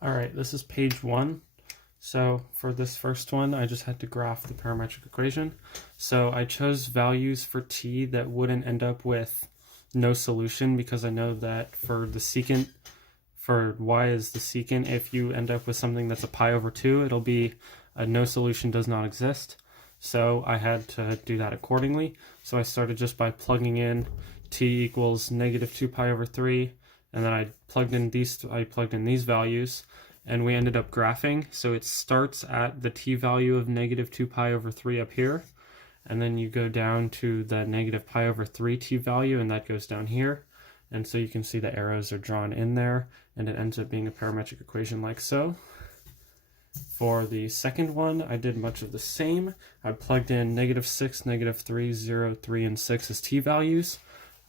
All right, this is page 1. So for this first one, I just had to graph the parametric equation. So I chose values for t that wouldn't end up with no solution, because I know that for the secant, for y is the secant, if you end up with something that's a pi over 2, it'll be a no solution does not exist. So I had to do that accordingly. So I started just by plugging in t equals negative 2 pi over 3, and then I plugged in these values, and we ended up graphing. So it starts at the t value of negative 2 pi over 3 up here, and then you go down to the negative pi over 3 t value, and that goes down here. And so you can see the arrows are drawn in there, and it ends up being a parametric equation like so. For the second one, I did much of the same. I plugged in negative 6, negative 3, 0, 3, and 6 as t values.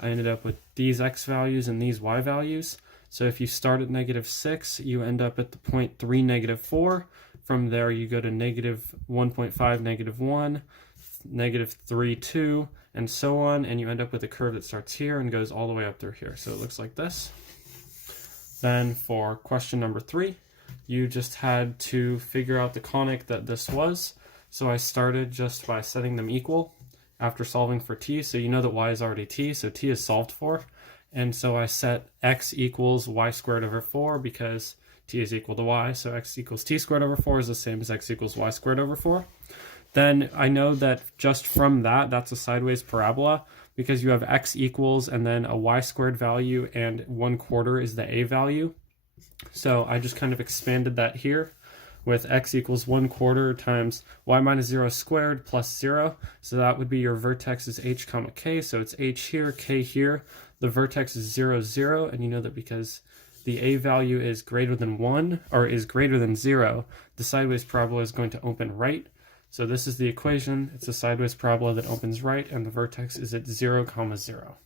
I ended up with these x values and these y values. So if you start at negative 6, you end up at the point 3, negative 4. From there, you go to negative 1.5, negative 1, negative 3, 2, and so on, and you end up with a curve that starts here and goes all the way up through here. So it looks like this. Then for question number 3, you just had to figure out the conic that this was. So I started just by setting them equal after solving for t. So you know that y is already t, so t is solved for. And so I set x equals y squared over 4 because t is equal to y. So x equals t squared over 4 is the same as x equals y squared over 4. Then I know that just from that, that's a sideways parabola, because you have x equals and then a y squared value, and 1/4 is the a value. So I just kind of expanded that here with x equals 1/4 times y minus 0 squared plus 0. So that would be your vertex is h comma k. So it's h here, k here. The vertex is 0, 0. And you know that because the a value is greater than 1, or is greater than 0, the sideways parabola is going to open right. So this is the equation. It's a sideways parabola that opens right, and the vertex is at 0, 0.